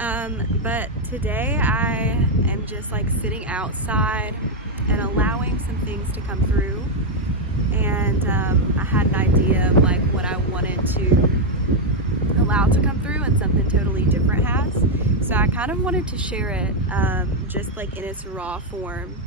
But today I am just like sitting outside and allowing some things to come through. And I had an idea of like what I wanted to allow to come through, and something totally different has. So I kind of wanted to share it just like in its raw form.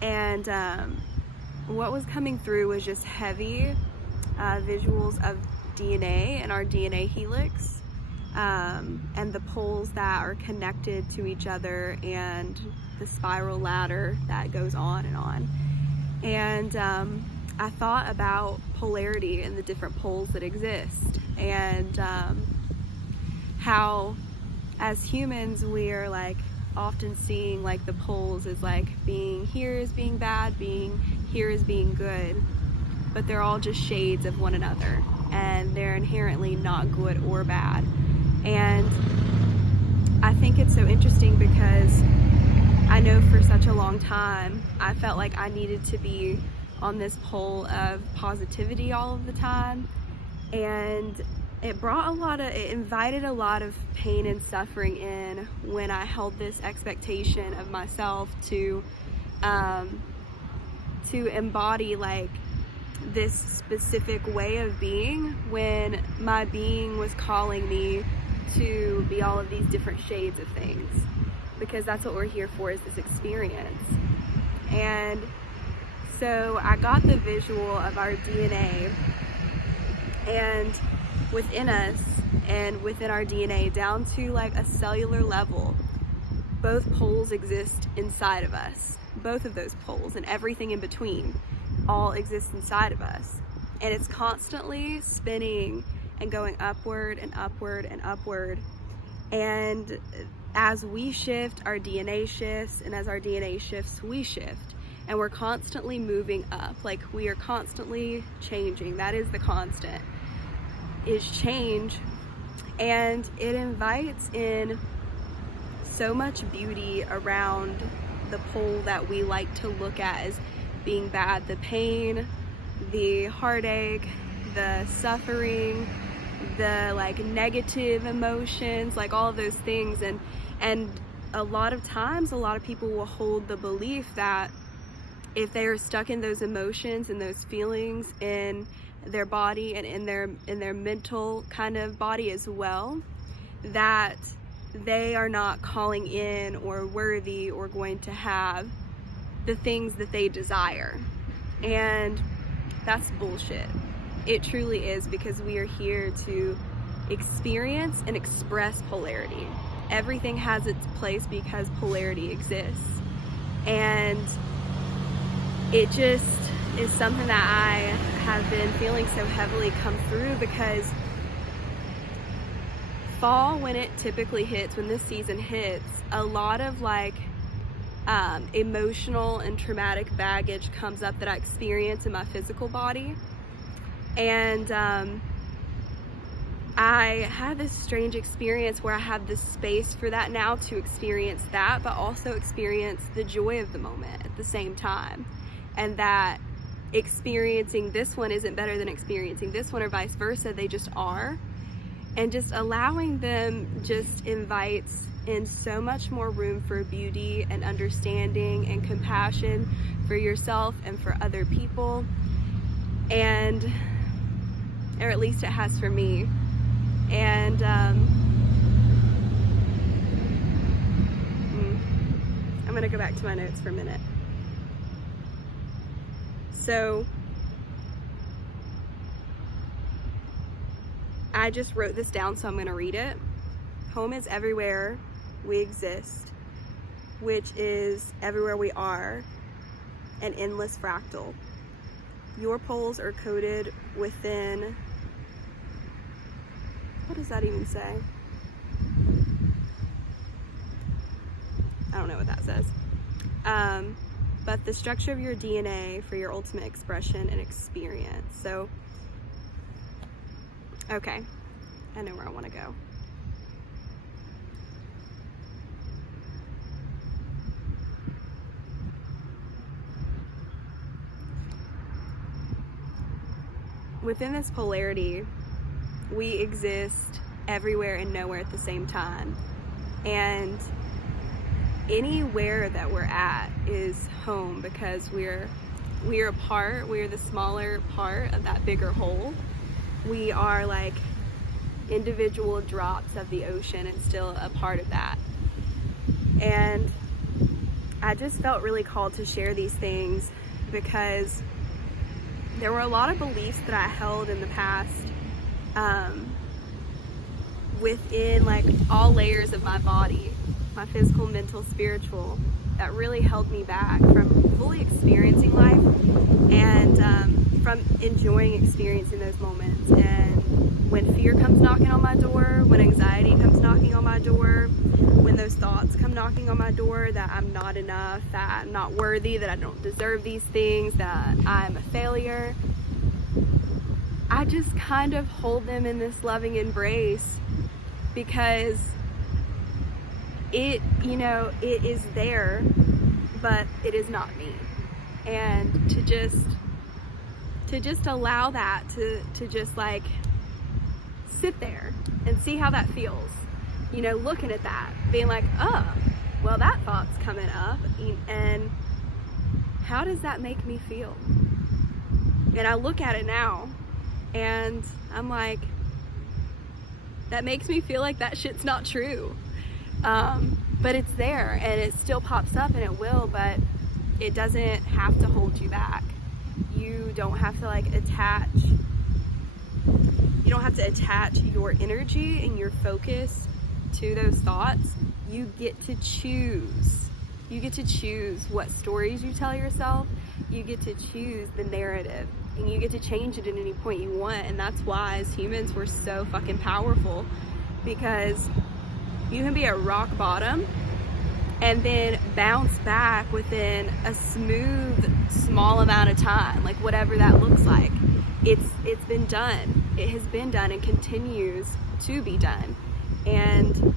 And what was coming through was just heavy visuals of DNA and our DNA helix, and the poles that are connected to each other, and the spiral ladder that goes on and on. And I thought about polarity and the different poles that exist, and how as humans we are like often seeing like the poles as like being here is being bad, being here is being good, but they're all just shades of one another, and they're inherently not good or bad. And I think it's so interesting because I know for such a long time I felt like I needed to be on this pole of positivity all of the time, and it invited a lot of pain and suffering in when I held this expectation of myself to embody like this specific way of being, when my being was calling me to be all of these different shades of things, because that's what we're here for, is this experience. And so I got the visual of our DNA, and within us and within our DNA, down to like a cellular level, both poles exist inside of us. Both of those poles and everything in between all exist inside of us. And it's constantly spinning and going upward and upward and upward. And as we shift, our DNA shifts, and as our DNA shifts, we shift. And we're constantly moving up, like we are constantly changing. That is the constant, is change. And it invites in so much beauty around the pole that we like to look at as being bad: the pain, the heartache, the suffering, the like negative emotions, like all of those things. And a lot of times a lot of people will hold the belief that if they are stuck in those emotions and those feelings in their body and in their mental kind of body as well, that they are not calling in or worthy or going to have the things that they desire. And that's bullshit. It truly is, because we are here to experience and express polarity. Everything has its place because polarity exists. And it just is something that I have been feeling so heavily come through, because fall, when it typically hits, when this season hits, a lot of like emotional and traumatic baggage comes up that I experience in my physical body. And I had this strange experience where I have this space for that now, to experience that, but also experience the joy of the moment at the same time. And that experiencing this one isn't better than experiencing this one, or vice versa. They just are. And just allowing them just invites in so much more room for beauty and understanding and compassion for yourself and for other people. And, or at least it has for me. And I'm gonna go back to my notes for a minute. So I just wrote this down, so I'm going to read it. Home is everywhere we exist, which is everywhere we are, an endless fractal. Your poles are coded within, what does that even say? I don't know what that says. But the structure of your DNA for your ultimate expression and experience. So, okay, I know where I want to go. Within this polarity, we exist everywhere and nowhere at the same time. And anywhere that we're at is home, because we're the smaller part of that bigger whole. We are like individual drops of the ocean and still a part of that. And I just felt really called to share these things because there were a lot of beliefs that I held in the past, within like all layers of my body, my physical, mental, spiritual, that really held me back from fully experiencing life and from enjoying experiencing those moments. And when fear comes knocking on my door, when anxiety comes knocking on my door, when those thoughts come knocking on my door that I'm not enough, that I'm not worthy, that I don't deserve these things, that I'm a failure, I just kind of hold them in this loving embrace, because it is there, but it is not me. And to just allow that to just like sit there and see how that feels, looking at that, being like, oh, well, that thought's coming up, and how does that make me feel? And I look at it now and I'm like, that makes me feel like that shit's not true. But it's there, and it still pops up, and it will, but it doesn't have to hold you back. You don't have to attach your energy and your focus to those thoughts. You get to choose. You get to choose what stories you tell yourself. You get to choose the narrative, and you get to change it at any point you want. And that's why as humans we're so fucking powerful, because you can be at rock bottom and then bounce back within a smooth, small amount of time, like whatever that looks like. It's been done. It has been done and continues to be done. And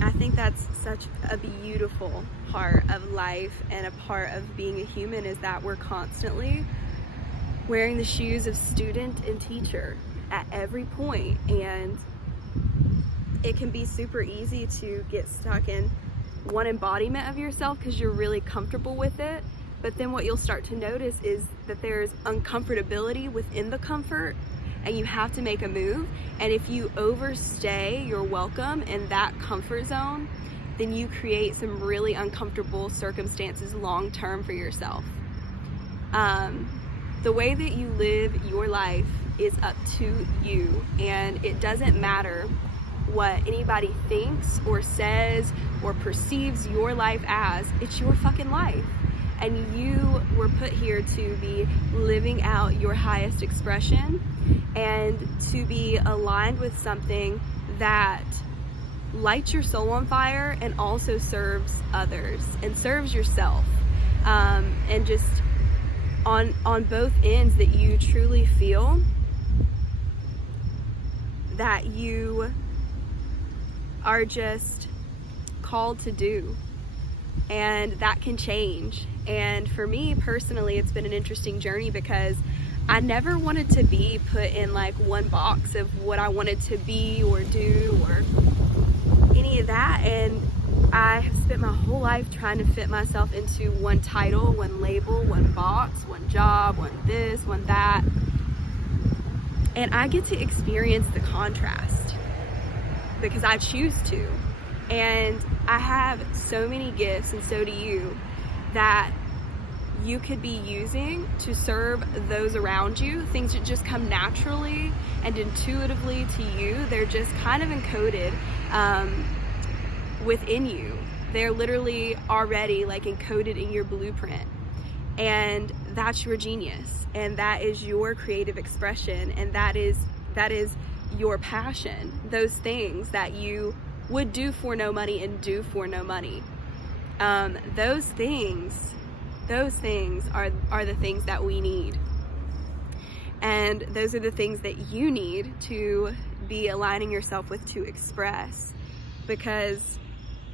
I think that's such a beautiful part of life and a part of being a human, is that we're constantly wearing the shoes of student and teacher at every point. And it can be super easy to get stuck in one embodiment of yourself because you're really comfortable with it. But then what you'll start to notice is that there's uncomfortability within the comfort, and you have to make a move. And if you overstay your welcome in that comfort zone, then you create some really uncomfortable circumstances long term for yourself. The way that you live your life is up to you, and it doesn't matter what anybody thinks or says or perceives your life as. It's your fucking life, and you were put here to be living out your highest expression and to be aligned with something that lights your soul on fire and also serves others and serves yourself, and just on both ends, that you truly feel that you are just called to do. And that can change. And for me personally, it's been an interesting journey, because I never wanted to be put in like one box of what I wanted to be or do or any of that. And I have spent my whole life trying to fit myself into one title, one label, one box, one job, one this, one that. And I get to experience the contrast because I choose to. And I have so many gifts, and so do you, that you could be using to serve those around you. Things that just come naturally and intuitively to you. They're just kind of encoded within you. They're literally already like encoded in your blueprint. And that's your genius. And that is your creative expression. And that is your passion. Those things that you would do for no money and do for no money. Those things are the things that we need. And those are the things that you need to be aligning yourself with, to express, because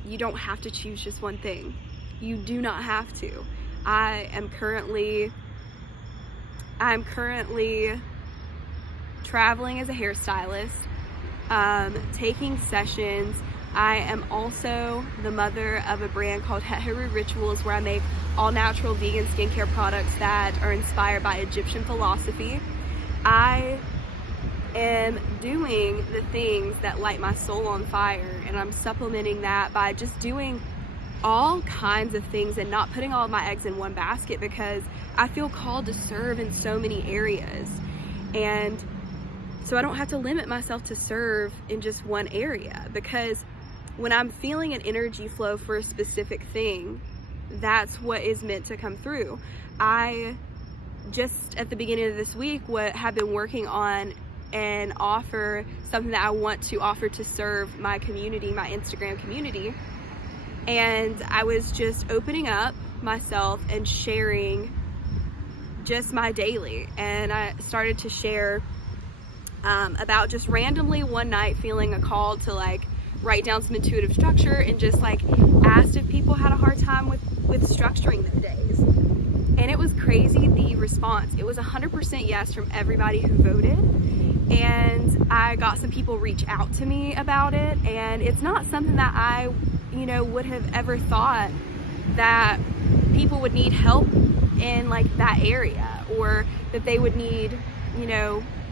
you don't have to choose just one thing. You do not have to. I'm currently traveling as a hairstylist, taking sessions. I am also the mother of a brand called Heru Rituals, where I make all natural vegan skincare products that are inspired by Egyptian philosophy. I am doing the things that light my soul on fire, and I'm supplementing that by just doing all kinds of things and not putting all of my eggs in one basket, because I feel called to serve in so many areas. And so I don't have to limit myself to serve in just one area, because when I'm feeling an energy flow for a specific thing, that's what is meant to come through. I just at the beginning of this week have been working on an offer, something that I want to offer to serve my community, my Instagram community. And I was just opening up myself and sharing just my daily. And I started to share about just randomly one night feeling a call to like write down some intuitive structure, and just like asked if people had a hard time with structuring their days. And it was crazy, the response. It was 100% yes from everybody who voted. And I got some people reach out to me about it, and it's not something that I would have ever thought that people would need help in like that area, or that they would need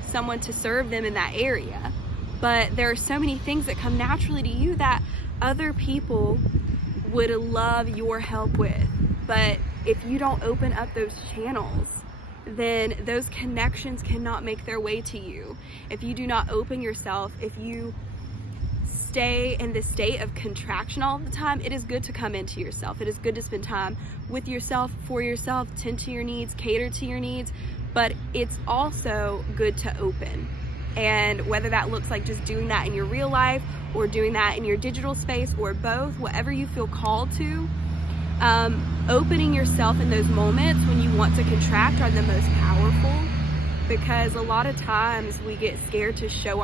someone to serve them in that area. But there are so many things that come naturally to you that other people would love your help with. But if you don't open up those channels, then those connections cannot make their way to you. If you do not open yourself, if you stay in this state of contraction all the time, it is good to come into yourself. It is good to spend time with yourself, for yourself, tend to your needs, cater to your needs, but it's also good to open. And whether that looks like just doing that in your real life, or doing that in your digital space, or both, whatever you feel called to, opening yourself in those moments when you want to contract are the most powerful, because a lot of times we get scared to show